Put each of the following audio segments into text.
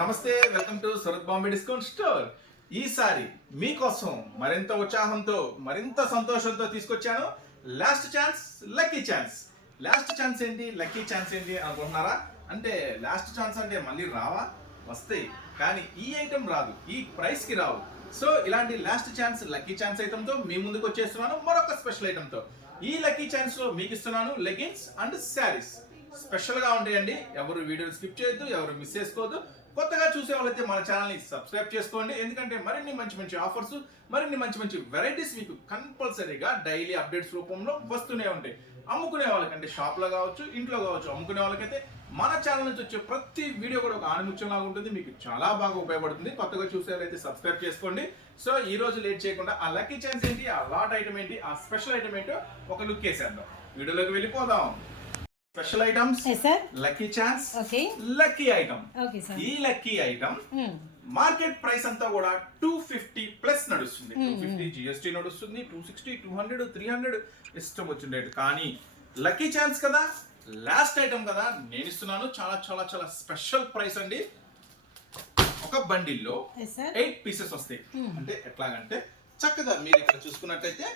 నమస్తే, welcome to Surat Bombay discount store. ఈసారి మీకోసం మరింత ఉత్సాహంతో మరింత సంతోషంతో తీసుకొచ్చాను last chance lucky chance. Last chance ఏంటి, లక్కీ ఛాన్స్ ఏంటి అనుకుంటున్నారా? అంటే లాస్ట్ ఛాన్స్ అంటే మళ్ళీ రావా? వస్తాయి, కానీ ఈ ఐటమ్ రాదు, ఈ ప్రైస్ కి రావు. సో ఇలాంటి last chance lucky chance item తో మీ ముందుకు వచ్చేస్తున్నాను మరొక స్పెషల్ ఐటమ్ తో. ఈ లక్కీ ఛాన్స్ లో మీకు ఇస్తున్నాను లెగిన్స్ అండ్ శారీస్. స్పెషల్ గా ఉంటాయండి, ఎవరు వీడియోని స్కిప్ చేయొద్దు, ఎవరు మిస్ చేసుకోవద్దు. కొత్తగా చూసే వాళ్ళైతే మన ఛానల్ని సబ్స్క్రైబ్ చేసుకోండి, ఎందుకంటే మరిన్ని మంచి మంచి ఆఫర్స్, మరిన్ని మంచి మంచి వెరైటీస్ మీకు కంపల్సరీగా డైలీ అప్డేట్స్ రూపంలో వస్తూనే ఉంటాయి. అమ్ముకునే వాళ్ళకంటే షాప్లో కావచ్చు, ఇంట్లో కావచ్చు, అమ్ముకునే వాళ్ళకైతే మన ఛానల్ నుంచి వచ్చే ప్రతి వీడియో కూడా ఒక ఆణిముత్యంలాగా ఉంటుంది, మీకు చాలా బాగా ఉపయోగపడుతుంది. కొత్తగా చూసే వాళ్ళైతే సబ్స్క్రైబ్ చేసుకోండి. సో ఈ రోజు లేట్ చేయకుండా ఆ లక్కీ ఛాన్స్ ఏంటి, ఆ లాట్ ఐటమ్ ఏంటి, ఆ స్పెషల్ ఐటమ్ ఏంటో ఒక లుక్ వేసేద్దాం. వీడియోలోకి వెళ్ళిపోదాం. Special items, lucky chance, lucky item. ఈ లక్కీ ఐటమ్ మార్కెట్ ప్రైస్ అంతా కూడా 250 ప్లస్ నడుస్తుంది. 250 జిఎస్టీ నడుస్తుంది, 260, 200, 300 ఇష్టం వచ్చిన రేట్. కానీ లక్కీ ఛాన్స్ కదా, లాస్ట్ ఐటమ్ కదా, నేను ఇస్తున్నాను చాలా చాలా చాలా స్పెషల్ ప్రైస్ అండి. ఒక బండిల్లో 8 పీసెస్ వస్తాయి. అంటే ఎట్లాగంటే చక్కగా మీరు ఇక్కడ చూసుకున్నట్టయితే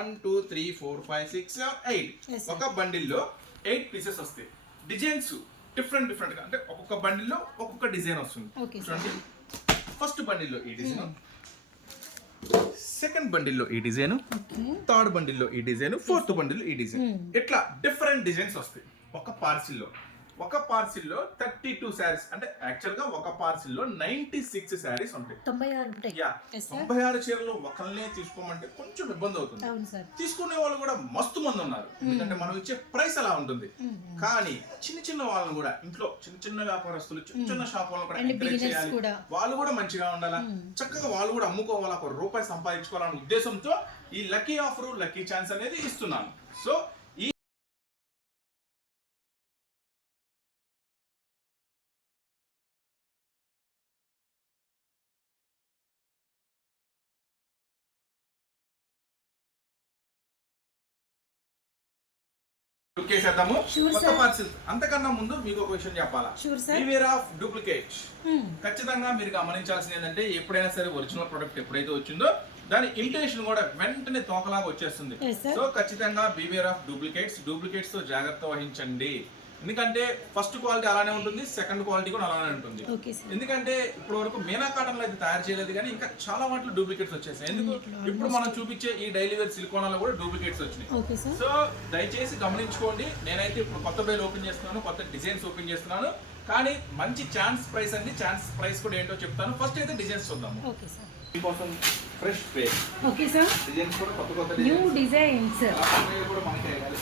1 2 3 4 5 6 7 8 ఒక బండిల్లో 8 పీసెస్ వస్తాయి. డిజైన్స్ డిఫరెంట్ డిఫరెంట్ గా, అంటే ఒక్కొక్క బండిల్లో ఒక్కొక్క డిజైన్ వస్తుంది. చూడండి, ఫస్ట్ బండిల్లో ఈ డిజైన్, సెకండ్ బండిల్లో ఈ డిజైన్, థర్డ్ బండిల్లో ఈ డిజైన్, ఫోర్త్ బండిల్లో ఈ డిజైన్. ఇట్లా డిఫరెంట్ డిజైన్స్ వస్తాయి ఒక పార్సిల్లో. ఒక పార్సిల్లో 32 శారీస్, అంటే యాక్చువల్ గా ఒక పార్సిల్లో 96 శారీస్ ఉంటాయి. 96 చీరలు ఒకళ్ళనే తీసుకోమంటే కొంచెం ఇబ్బంది అవుతుంది. తీసుకునే వాళ్ళు కూడా మస్తు మంది ఉన్నారు, ఎందుకంటే మనం ఇచ్చే ప్రైస్ అలా ఉంటుంది. కానీ చిన్న చిన్న వాళ్ళని కూడా, ఇంట్లో చిన్న చిన్న వ్యాపారస్తులు, చిన్న చిన్న షాప్ వాళ్ళని కూడా ఎంకరేజ్ చేయాలి, వాళ్ళు కూడా మంచిగా ఉండాలా, చక్కగా వాళ్ళు కూడా అమ్ముకోవాలా, ₹1 సంపాదించుకోవాలనే ఉద్దేశంతో ఈ లక్కీ ఆఫర్, లక్కీ ఛాన్స్ అనేది ఇస్తున్నాను. సో కొత్త పార్సిల్. అంతకన్నా ముందు మీకు ఒక విషయం చెప్పాలా, బివేర్ ఆఫ్ డూప్లికేట్. ఖచ్చితంగా మీరు గమనించాల్సింది ఏంటంటే, ఎప్పుడైనా సరే ఒరిజినల్ ప్రొడక్ట్ ఎప్పుడైతే వచ్చిందో దాని ఇమిటేషన్ కూడా వెంటనే తోకలాగా వచ్చేస్తుంది. సో ఖచ్చితంగా బివేర్ ఆఫ్ డూప్లికేట్స్ తో జాగ్రత్త వహించండి. ఎందుకంటే ఫస్ట్ క్వాలిటీ అలానే ఉంటుంది, సెకండ్ క్వాలిటీ కూడా అలానే ఉంటుంది. ఎందుకంటే ఇప్పటి వరకు మీనా కాటన్ లో అయితే తయారు చేయలేదు, కానీ ఇంకా చాలా వాటిలో డూప్లికేట్స్ వచ్చేసాయి. ఎందుకు, ఇప్పుడు మనం చూపించే ఈ డైలీ వేర్ సిలికోనాలో కూడా డూప్లికేట్స్ వచ్చినాయి. సో దయచేసి గమనించుకోండి. నేనైతే ఇప్పుడు కొత్త బేల్ ఓపెన్ చేస్తున్నాను, కొత్త డిజైన్స్ ఓపెన్ చేస్తున్నాను. కానీ మంచి ఛాన్స్ ప్రైస్ అండి. ఛాన్స్ ప్రైస్ కూడా ఏంటో చెప్తాను. ఫస్ట్ అయితే డిజైన్స్ చూద్దాము. మీకోసం fresh bale. Okay sir, designs కూడా కొత్త కొత్త న్యూ డిజైన్స్ కూడా మనకి వేయాలి.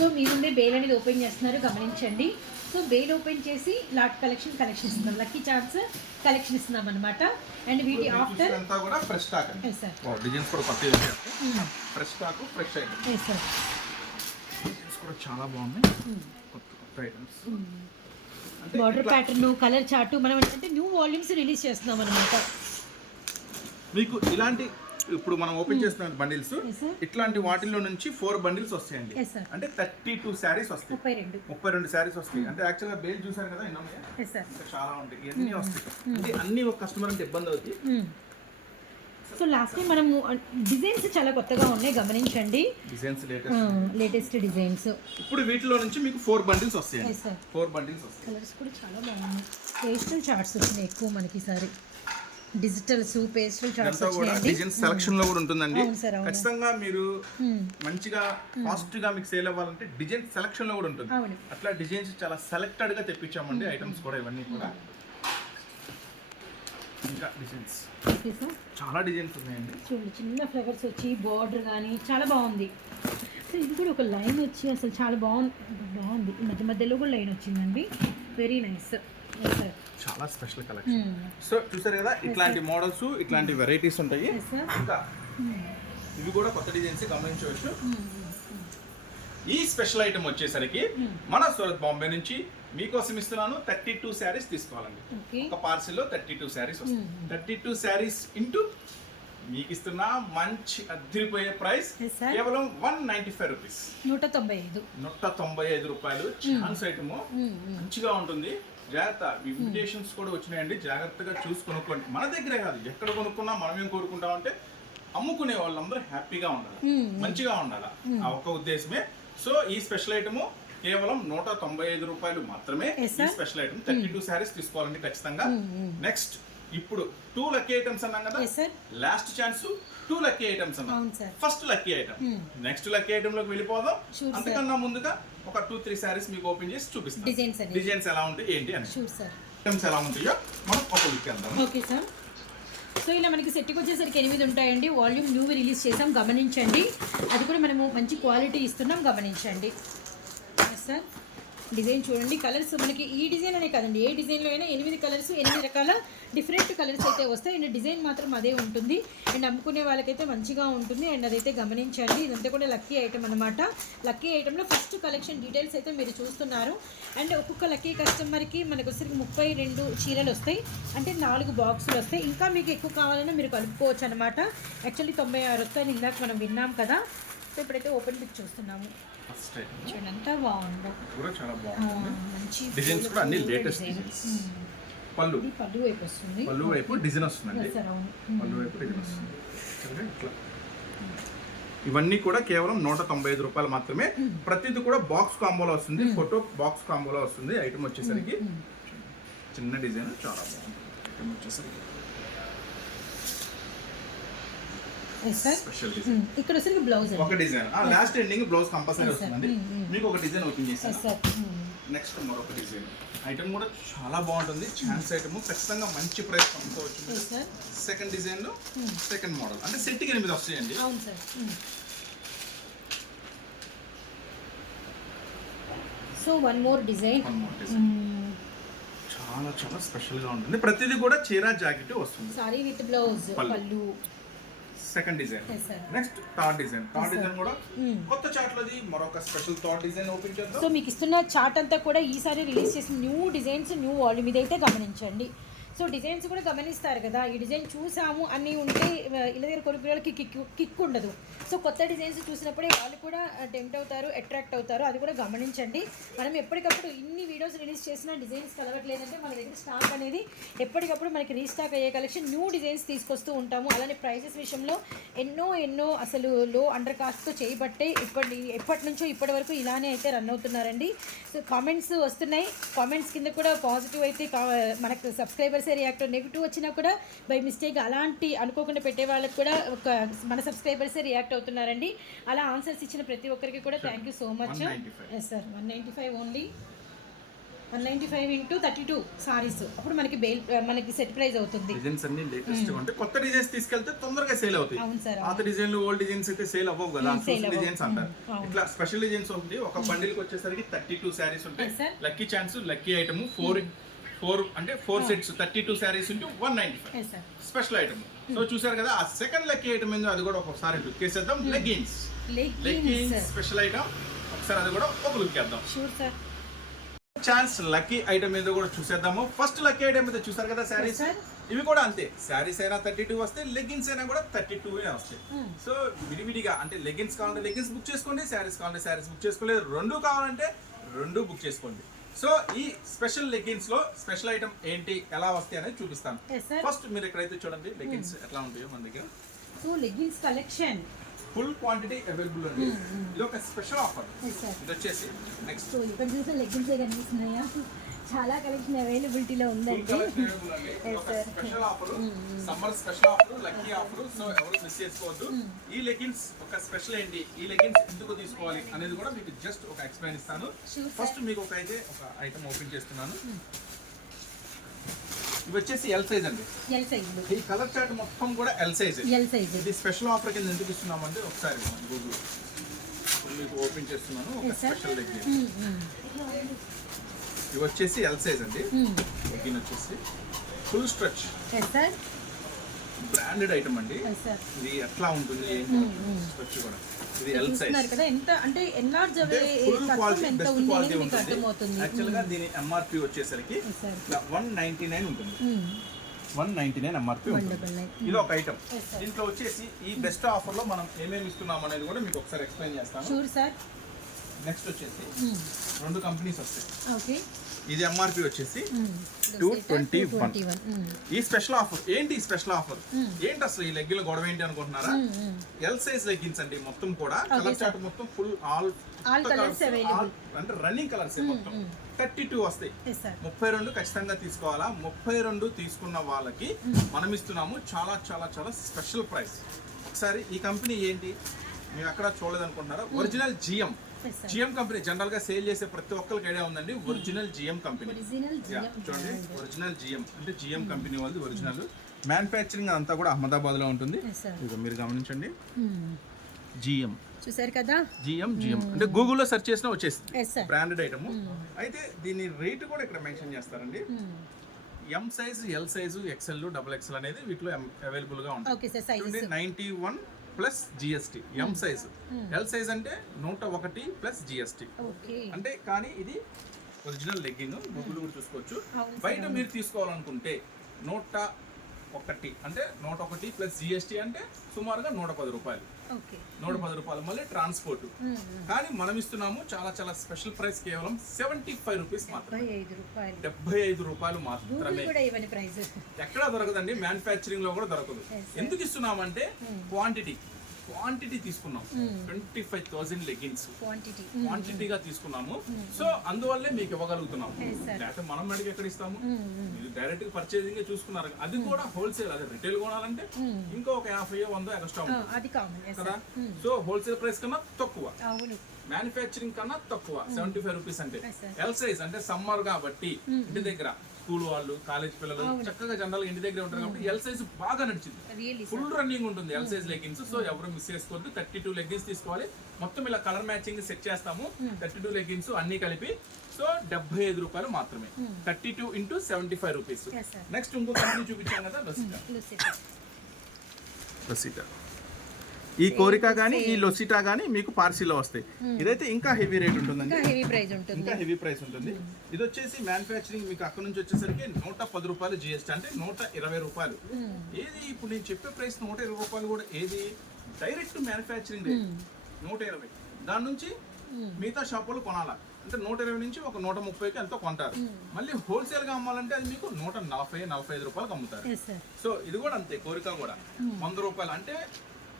సో మీ ముందే బేల్ అనేది ఓపెన్ చేస్తున్నారు, గమనించండి. సో బేల్ ఓపెన్ చేసి లాట్ కలెక్షన్ ఇస్తున్నాం, లక్కీ ఛాన్స్ కలెక్షన్ ఇస్తున్నాం అనమాట. అండ్ వీటి ఆఫ్టర్ అంతా కూడా ఫ్రెష్ స్టాక్ అండి. డిజైన్స్ కూడా కొత్తగా వచ్చాయి, fresh stock, fresh items. Designs కూడా చాలా బాగున్నాయి, కొత్త items. Border pattern, colour chart, మనం అంటే న్యూ వాల్యూమ్స్ రిలీజ్ చేస్తున్నాం అనమాట. మీకు ఇలాంటి ఇప్పుడు మనం ఓపెన్ చేస్తున్న బండిల్స్, ఇట్లాంటి వాటిల్లో నుంచి 4 బండిల్స్ వస్తాయండి. అంటే 32 శారీస్ వస్తాయి, 32 శారీస్ వస్తాయి. అంటే యాక్చువల్గా బేల్ చూసారు కదా, చాలా ఉంటాయి, ఇవన్నీ వస్తాయి. అంటే అన్ని ఒక కస్టమర్ అంటే ఇబ్బంది అవుతుంది. సో లాస్ట్ టైం మనము డిజైన్స్ చాలా కొత్తగా ఉన్నాయి, గమనించండి. Designs latest designs. ఇప్పుడు వీటిలో నుంచి మీకు 4 బండిల్స్ వస్తాయి. 4 బండిల్స్ వస్తాయి. కలర్స్ కూడా చాలా బాగున్నాయి. పేస్టల్ చార్ట్స్ వచ్చినాయి ఎక్కువ మనకి ఈసారి. డిజిటల్స్, పేస్టల్ చార్ట్స్ వచ్చాయండి. డిజైన్స్ సెలక్షన్ లో కూడా ఉంటుందండి. ఖచ్చితంగా మీరు మంచిగా ఫాస్ట్ గా మీకు సేల్ అవ్వాలంటే డిజైన్ సెలక్షన్ లో కూడా ఉంటుంది. అట్లా డిజైన్స్ చాలా సెలెక్టెడ్ గా తెప్పించామండి. ఐటమ్స్ కూడా ఇవన్నీ కూడా ఇంకా డిజైన్స్ చాలా డిజైన్స్ ఉన్నాయండి. చూడండి, చిన్న ఫ్లవర్స్ వచ్చి బార్డర్ కానీ చాలా బాగుంది. సో ఇది కూడా ఒక లైన్ వచ్చి అసలు చాలా బాగుంది. మధ్య మధ్యలో కూడా లైన్ వచ్చిందండి, వెరీ నైస్. చాలా స్పెషల్ కలెక్షన్. సో చూసారు కదా, ఇట్లాంటి మోడల్స్, ఇట్లాంటి వెరైటీస్ ఉంటాయి. ఇంకా ఇవి కూడా కొత్త డిజైన్స్ గమనించవచ్చు. ఈ స్పెషల్ ఐటమ్ వచ్చేసరికి మన సూరత్ బాంబే నుంచి మీకోసం ఇస్తున్నాను 32 శారీస్ తీసుకోవాలండి. ఒక పార్సిల్ లో 32 శారీస్ వస్తాయి. 32 శారీస్ ఇంటూ మీకు ఇస్తున్న మంచి అదిరిపోయే ప్రైస్ Yes, sir. కేవలం 195 రూపీస్, 195. 195 రూపాయలు. ఛాన్స్ ఐటమ్ మంచిగా ఉంటుంది. జాగ్రత్త, ఇన్విటేషన్స్ కూడా వచ్చినాయండి, జాగ్రత్తగా చూసి కొనుక్కోండి. మన దగ్గరే కాదు, ఎక్కడ కొనుక్కున్నా మనం ఏం కోరుకుంటామంటే అమ్ముకునే వాళ్ళందరూ హ్యాపీగా ఉండాలి, మంచిగా ఉండాలి, ఆ ఒక్క ఉద్దేశమే. సో ఈ స్పెషల్ ఐటమ్ కేవలం 195 రూపాయలు మాత్రమే. Yes, ఈ sir. స్పెషల్ ఐటమ్ 32 శారీస్ తీసుకోవాలండి ఖచ్చితంగా. నెక్స్ట్ ఇప్పుడు 2 లక్కీ ఐటమ్స్ అన్నాం కదా, Yes, sir. Last chance 2 lucky items అన్నాం. అవును sir. First lucky item, next lucky item లోకి వెళ్ళిపోదాం. Sure, sir. అంతకన్నా ముందుగా ఒక 2-3 శారీస్ మీకు ఓపెన్ చేసి చూపిస్తాను. Designs అండి. డిజైన్స్ ఎలా ఉంటాయి ఏంటి అని, షూర్ సార్. ఐటమ్స్ ఎలా ఉంటాయో మనం ఒక లుక్ వెళ్దాం. Okay sir. సో ఇలా మనకి సెట్కి వచ్చేసరికి 8 ఉంటాయండి. వాల్యూమ్ న్యూ రిలీజ్ చేసాం, గమనించండి. అది కూడా మనము మంచి క్వాలిటీ ఇస్తున్నాం, గమనించండి. సార్ డిజైన్ చూడండి, కలర్స్ మనకి ఈ డిజైన్ అనే కాదండి, ఏ డిజైన్లో అయినా 8 కలర్స్, 8 రకాల డిఫరెంట్ కలర్స్ అయితే వస్తాయి. అండ్ డిజైన్ మాత్రం అదే ఉంటుంది. అండ్ అమ్ముకునే వాళ్ళకైతే మంచిగా ఉంటుంది. అండ్ అదైతే గమనించండి. ఇదంతా కూడా లక్కీ ఐటమ్ అనమాట. లక్కీ ఐటెంలో ఫస్ట్ కలెక్షన్ డీటెయిల్స్ అయితే మీరు చూస్తున్నారు. అండ్ ఒక్కొక్క లక్కీ కస్టమర్కి మనకు వచ్చరికి 32 చీరలు వస్తాయి, అంటే 4 బాక్సులు వస్తాయి. ఇంకా మీకు ఎక్కువ కావాలన్నా మీరు కలుపుకోవచ్చు అనమాట. యాక్చువల్లీ 96 వస్తాయని ఇందాక మనం విన్నాం కదా. సో ఇప్పుడైతే ఓపెన్ పిక్ చూస్తున్నాము. ఫస్ట్ ఐటమ్ చూడండి ఎంత బాగుందో, కూడా చాలా బాగుంటుంది. మంచి డిజైన్స్ కూడా అన్ని లేటెస్ట్ డిజైన్స్. పళ్ళు, ఇది పళ్ళు వైపు వస్తుంది. పళ్ళు వైపు డిజైన్ వస్తుందండి. Yes, sir, అవును. పళ్ళు వైపు డిజైన్ వస్తుంది. చూడండి ఇట్లా. ఇవన్నీ కూడా కేవలం 195 రూపాయలు మాత్రమే. ప్రతిది కూడా బాక్స్ కాంబోలో వస్తుంది, ఫోటో బాక్స్ కాంబోలో వస్తుంది. ఐటమ్ వచ్చేసరికి చిన్న డిజైన్ చాలా బాగుంటుంది. ఐటమ్ వచ్చేసరికి Yes, sir. Special design. ఇక్కడ వచ్చరికి బ్లౌజ్ ఒక design, last ending blouse compulsory Yes, sir. వస్తుందండి. మీకు ఒక డిజైన్ ఓపెన్ చేస్తాను. సార్. నెక్స్ట్ మరొక డిజైన్. ఐటమ్ కూడా చాలా బాగుంటుంది. ఛాన్స్ ఐటమ్ ఖచ్చితంగా మంచి ప్రైస్ అమ్ముకోవచ్చు. Yes, sir. సెకండ్ డిజైన్ లో సెకండ్ మోడల్, అంటే సెట్ కి 8 వస్తాయండి. అవును sir. So one more design. One more design. చాలా చాలా స్పెషల్ గా ఉంటుంది. ప్రతిదీ కూడా చీర జాకెట్ వస్తుంది. సారీ విత్ బ్లౌజ్, పళ్ళు. పళ్ళు. Second design. Yes, sir. Next third design. Third Yes, sir. Design కూడా కొత్త చార్ట్ లోది మరొక స్పెషల్ థర్డ్ డిజైన్ ఓపెన్ చేద్దాం. సో మీకు ఇస్తున్న చార్ట్ అంతా కూడా ఈసారి రిలీజ్ చేసిన న్యూ డిజైన్స్, న్యూ వాల్యూమ్ ఇదైతే గమనించండి. సో డిజైన్స్ కూడా గమనిస్తారు కదా, ఈ డిజైన్ చూసాము అని ఉంటే ఇళ్ళ దగ్గర కొనుక్కునే వాళ్ళకి కిక్ ఉండదు. సో కొత్త డిజైన్స్ చూసినప్పుడే వాళ్ళు కూడా టెంప్ట్ అవుతారు, అట్రాక్ట్ అవుతారు. అది కూడా గమనించండి. మనం ఎప్పటికప్పుడు ఇన్ని వీడియోస్ రిలీజ్ చేసిన డిజైన్స్ కలవట్లేదంటే మన దగ్గర స్టాక్ అనేది ఎప్పటికప్పుడు మనకి రీస్టాక్ అయ్యే కలెక్షన్, న్యూ డిజైన్స్ తీసుకొస్తూ ఉంటాము. అలానే ప్రైసెస్ విషయంలో ఎన్నో అసలు లో అండర్ కాస్ట్తో చేయబట్టే ఎప్పటి నుంచో ఇప్పటి వరకు ఇలానే అయితే రన్ అవుతున్నారండి. సో కామెంట్స్ వస్తున్నాయి, కామెంట్స్ కింద కూడా పాజిటివ్ అయితే మనకు సబ్స్క్రైబర్స్ రియాక్ట్, నెగిటివ్ వచ్చినా కూడా బై మిస్టేక్ అలాంటి అనుకోకుండా పెట్టే వాళ్ళకి కూడా మన సబ్స్క్రైబర్సే రియాక్ట్ అవుతున్నారండి. అలా ఆన్సర్స్ ఇచ్చిన ప్రతి ఒక్కరికి కూడా thank you so much. 195. Yes sir, 195 only. 195 into 32 saris, అప్పుడు మనకి సెట్ ప్రైస్ అవుతుంది. డిజైన్స్ అన్ని లేటెస్ట్ ఉంటాయి. కొత్త డిజైన్స్ తీసుకెళ్తే తొందరగా సేల్ అవుతాయి. అవును సార్. పాత డిజైన్లు ఓల్డ్ డిజైన్స్ అయితే సేల్ అవ్వవు కదా, sale స్పెషల్ అవ్వవు. డిజైన్స్ అంటారు. అవును. ఇట్లా స్పెషల్ డిజైన్స్ ఉంటుంది. ఒక బండిల్ కి వచ్చేసరికి 32 శారీస్ ఉంటాయి. Yes, sir. Lucky chance, lucky item 4 అంటే 4 sets 32 saris into 195 yes sir. Special item. So చూసారు కదా, ఆ సెకండ్ లక్కీ ఐటమ్ ఏందో అది కూడా ఒకసారి లుక్ వేసేద్దాం. లెగ్గిన్స్ స్పెషల్ ఐటమ్, ఒకసారి అది కూడా ఒక లుక్ వేద్దాం. Sure sir. Chance lucky item ఏదో కూడా చూసేద్దాము. ఫస్ట్ లక్కీ ఐటమ్ అయితే చూసారు కదా శారీస్, Yes, sir. ఇవి కూడా అంతే. శారీస్ అయినా 32 వస్తాయి, లెగ్గిన్స్ అయినా కూడా 32 వస్తాయి. సో విడివిడిగా అంటే లెగ్గిన్స్ కావాలంటే లెగ్గిన్స్ బుక్ చేసుకోండి, శారీస్ కావాలంటే శారీస్ బుక్ చేసుకోలేదు, రెండు కావాలంటే రెండు బుక్ చేసుకోండి. సో ఈ స్పెషల్ లెగ్గిన్స్ లో స్పెషల్ ఐటమ్ ఏంటి, ఎలా వస్తాయి అనేది చూపిస్తాను. Yes, sir. ఫస్ట్ మీరు ఎక్కడైతే చూడండి లెగ్గిన్స్ ఎట్లా ఉంటాయో మన దగ్గర so leggings collection full quantity available ఉంది. ఇది ఒక స్పెషల్ ఆఫర్. Yes, sir. ఇది వచ్చేసి నెక్స్ట్ సో ఇక్కడ చూస్తే లెగ్గిన్స్ కనిపిస్తున్నాయా, చాలా కలెక్షన్ అవైలబిలిటీలో ఉందండి. Special offer, summer special offer, lucky offer. So ఎవరు మిస్ చేసుకోవద్దు. ఈ లెగిన్స్ ఒక స్పెషల్ ఏంటి, ఈ లెగిన్స్ ఎందుకు తీసుకోవాలి అనేది కూడా మీకు జస్ట్ ఒక ఎక్స్ప్లెయిన్ ఇస్తాను. Sure, ఫస్ట్ మీకు ఒక ఐటమ్ ఓపెన్ చేస్తున్నాను. ఇవి వచ్చేసి ఎల్ సైజ్ అండి. ఎల్ సైజ్, ఈ కలర్ చార్ట్ మొత్తం కూడా ఎల్ సైజ్. L size. ఇది స్పెషల్ ఆఫర్ కింద ఎందుకు ఇస్తున్నామంటే ఒకసారి గూగుల్ మీకు ఓపెన్ చేస్తున్నాను. ఒక స్పెషల్ లెగ్గిన్, ఇవి వచ్చేసి ఎల్ సైజ్ అండి. లెగ్గిన్ వచ్చేసి ఫుల్ స్ట్రెచ్ బ్రాండెడ్ ఐటమ్ అండి. ఇది ఎట్లా ఉంటుంది స్ట్రెచ్ కూడా, ఇది ఎల్ సైజ్ కదా. ఎంత అంటే ఎన్లార్జ్ ఫుల్ క్వాలిటీ, ఎంత బెస్ట్ ఉంది క్వాలిటీ మీకు ఉంటుంది. అర్థమవుతుంది. యాక్చువల్ గా దీని ఎంఆర్పి వచ్చేసరికి 199 ఉంటుంది. 199 ఎంఆర్పి ఉంటుంది. 199. ఇది ఒక ఐటమ్. Yes, sir. దీంట్లో వచ్చేసి ఈ బెస్ట్ ఆఫర్ లో మనం ఏమేమి ఇస్తున్నాం అనేది కూడా మీకు ఒకసారి ఎక్స్ప్లెయిన్ చేస్తాను. Sure sir. నెక్స్ట్ వచ్చేసి 2 కంపెనీస్ వస్తాయి. ఓకే. ఇది ఎంఆర్పి వచ్చేసి 221. ఈ స్పెషల్ ఆఫర్ ఏంటి? ఈ స్పెషల్ ఆఫర్ ఏంటి అసలు? ఈ లెగ్గిల గొడవ ఏంటి అనుకుంటున్నారా? ఎల్ సైజ్ లెగ్గిన్స్ అండి మొత్తం కూడా. కలర్ చార్ట్ మొత్తం ఫుల్ ఆల్ కలర్స్ అవైలబుల్ అంటే రన్నింగ్ కలర్స్ మొత్తం 32 వస్తాయి. Yes sir. 32 ఖచ్చితంగా తీసుకోవాలా. 32 తీసుకున్న వాళ్ళకి మనం ఇస్తున్నాము చాలా చాలా చాలా స్పెషల్ ప్రైస్. ఒకసారి ఈ కంపెనీ ఏంటి మేము ఎక్కడ చూడలేదనుకుంటున్నారా? Original GM. GM company general గా సేల్ చేసే ప్రతి ఒక్కరికి ఐడియా ఉందండి. Original GM company. చూడండి, ఒరిజినల్ జిఎం అంటే జిఎం కంపెనీ వాళ్ళది ఒరిజినల్. మ్యానుఫ్యాక్చరింగ్ అంతా కూడా అహ్మదాబాద్ లో ఉంటుంది. ఇక మీరు గమనించండి, జిఎం చూసారు కదా. జిఎం అంటే గూగుల్లో సెర్చ్ చేసినా వచ్చేస్తుంది ఎస్ సార్. Branded item. అయితే దీని రేట్ కూడా ఇక్కడ మెన్షన్ చేస్తారండి. M size, L size, XL, double XL అనేది వీటిలో అవైలబుల్ గా ఉంటుంది. Okay sir. Sizes 91 plus GST. M size, L size అంటే 101 ప్లస్ జిఎస్టీ. ఓకే. అంటే కానీ ఇది ఒరిజినల్ లెగ్గింగ్. గూగుల్ కూడా చూసుకోవచ్చు. బయట మీరు తీసుకోవాలనుకుంటే 101 అంటే 101 ప్లస్ జిఎస్టీ అంటే సుమారుగా 110 రూపాయలు. ఓకే. 110 రూపాయలు మళ్ళీ ట్రాన్స్పోర్ట్. కానీ మనం ఇస్తున్నాము చాలా చాలా స్పెషల్ ప్రైస్, కేవలం 75 రూపీస్ మాత్రమే. 75 రూపాయలు మాత్రమే. ఎక్కడా దొరకదండి, మ్యానుఫ్యాక్చరింగ్ లో కూడా దొరకదు. ఎందుకు ఇస్తున్నామంటే క్వాంటిటీ తీసుకున్నాం. 25,000 లెగ్గిన్స్ క్వాంటిటీగా తీసుకున్నాము. సో అందువల్లే మీకు ఇవ్వగలుగుతున్నాము. లేకపోతే మనం మెడకి ఎక్కడ ఇస్తాము? మీరు డైరెక్ట్ గా పర్చేసింగ్ చూసుకున్నారు. అది కూడా హోల్సేల్. అది రిటైల్ కొనాలంటే ఇంకో ఒక 50-100 ఎక్స్ట్రా ఉంటుంది కదా. సో హోల్సేల్ ప్రైస్ కన్నా తక్కువ, మ్యానుఫ్యాక్చరింగ్ కన్నా తక్కువ 75 రూపీస్. అంటే ఎల్ సైజ్ అంటే సమ్మర్ కాబట్టి ఇంటి దగ్గర స్కూల్ వాళ్ళు, కాలేజ్ పిల్లలు చక్కగా జనరల్ ఇంటి దగ్గర ఉంటారు కాబట్టి ఎల్ సైజ్ బాగా నడిచింది. ఫుల్ రన్నింగ్ ఉంటుంది ఎల్ సైజ్ లెగ్గిన్స్. సో ఎవరు మిస్ చేసుకోవద్దు. 32 లెగ్గిన్స్ తీసుకోవాలి. మొత్తం ఇలా కలర్ మ్యాచింగ్ సెట్ చేస్తాము. 32 లెగ్గిన్స్ అన్ని కలిపి. సో 75 రూపాయలు మాత్రమే. 32 ఇంటూ 75 రూపీస్. నెక్స్ట్ ఇంకో కంపెనీ చూపించాం కదా, లొసిటా. ఈ కోరిక గానీ ఈ లొసిటా గానీ మీకు పార్సిలో వస్తాయి. ఇదైతే ఇంకా హెవీ రేట్ ఉంటుందండి, ఇంకా హెవీ ప్రైస్ ఉంటుంది. ఇది వచ్చేసి మ్యానుఫ్యాక్చరింగ్ మీకు అక్కడ నుంచి వచ్చేసరికి 110 రూపాయలు జిఎస్టీ అంటే 120 రూపాయలు. ఏది ఇప్పుడు నేను చెప్పే ప్రైస్ 120 రూపాయలు కూడా ఏది డైరెక్ట్ మ్యానుఫ్యాక్చరింగ్ రేట్ 120. దాని నుంచి మిగతా షాపులు కొనాలా అంటే 120 నుంచి ఒక 130కి ఎంతో కొంటారు. మళ్ళీ హోల్సేల్ గా అమ్మాలంటే అది మీకు 140-45 రూపాయలకు అమ్ముతారు. సో ఇది కూడా అంతే, కోరిక కూడా 100 రూపాయలు. అంటే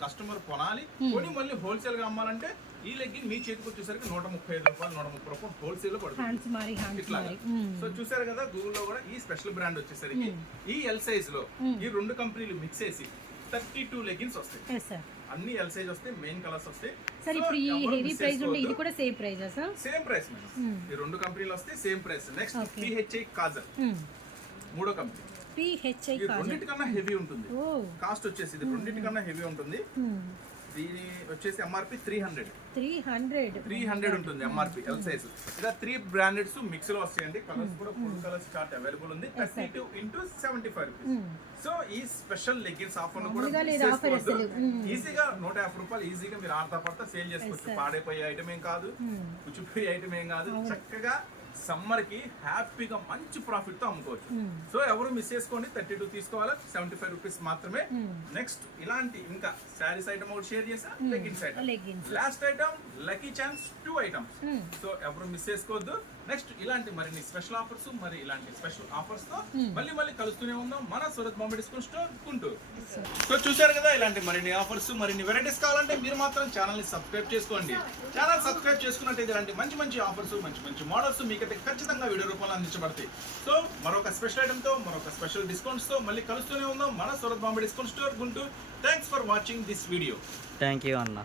కస్టమర్ కొనాలి, కొని మళ్ళీ హోల్సేల్ గా అమ్మాలంటే ఈ లెగ్గిన్ మీ చేతికి వచ్చేసరికి 135 రూపాయలు 130 రూపాయలు హోల్సేల్ లో పడుతుంది. ఇట్లా సో చూసారు కదా, గూగుల్లో కూడా ఈ స్పెషల్ బ్రాండ్ వచ్చేసరికి ఈ ఎల్ సైజ్ లో ఈ 2 కంపెనీలు మిక్స్ చేసి 32 లెగ్గిన్స్ వస్తాయి. అన్ని ఎల్ సైజ్ వస్తాయి, మెయిన్ కలర్స్ వస్తాయి. Same price. ఈ 2 కంపెనీలు వస్తాయి, same price. Next PHI Kajal, 3వ కంపెనీ. ఈ రెండింటికన్నా హెవీ ఉంటుంది కాస్ట్ వచ్చేసి. ఇది రెండింటికన్నా హెవీ ఉంటుంది. దీని వచ్చేసి ఎంఆర్పి 300 ఉంటుంది ఎంఆర్పి ఎల్ సైజ్. ఇలా 3 బ్రాండెడ్స్ మిక్స్ లో వస్తాయండి. కలర్స్ కూడా ఫుల్ కలర్స్ చార్ట్ అవైలబుల్ ఉంది. 32 ఇంటూ 75 రూపీస్. సో ఈ స్పెషల్ లెగ్గిన్స్ ఆఫర్ కూడా ఈజీగా 150 రూపాయలు ఈజీగా మీరు ఆడతా పడతా సేల్ చేసుకోవచ్చు. పాడైపోయే ఐటమ్ ఏం కాదు, పుచ్చిపోయే ఐటమ్ ఏం కాదు. చక్కగా సమ్మర్ కి హ్యాపీగా మంచి ప్రాఫిట్ తో అమ్ముకోవచ్చు. సో ఎవరు మిస్ చేసుకోండి, 32 తీసుకోవాలి, 75 రూపీస్ మాత్రమే. నెక్స్ట్ ఇలాంటి ఇంకా శారీస్ ఐటమ్ ఒకటి షేర్ చేసా, leggings item. Last item lucky chance 2 items. So ఎవరు మిస్ చేసుకోవద్దు. నెక్స్ట్ ఇలాంటి మరిన్ని స్పెషల్ ఆఫర్స్, మరి ఇలాంటి స్పెషల్ ఆఫర్స్ తో మళ్ళీ కలుస్తూనే ఉందాం మన Surat Bombay discount store Guntur. So చూసారు కదా, ఇలాంటి మరిన్ని ఆఫర్స్, మరిన్ని వెరైటీస్ కావాలంటే మీరు మాత్రం ఛానల్ ని సబ్స్క్రైబ్ చేసుకోండి. ఛానల్ సబ్స్క్రైబ్ చేసుకున్నట్టయితే ఇలాంటి మంచి ఆఫర్స్, మంచి మోడల్స్ మీకైతే ఖచ్చితంగా వీడియో రూపంలో అందించబడతాయి. సో మరొక స్పెషల్ ఐటమ్ తో, మరొక స్పెషల్ డిస్కౌంట్స్ తో మళ్ళీ కలుస్తూనే ఉందాం మన Surat Bombay discount store Guntur. Thanks for watching this video. Thank you అన్న.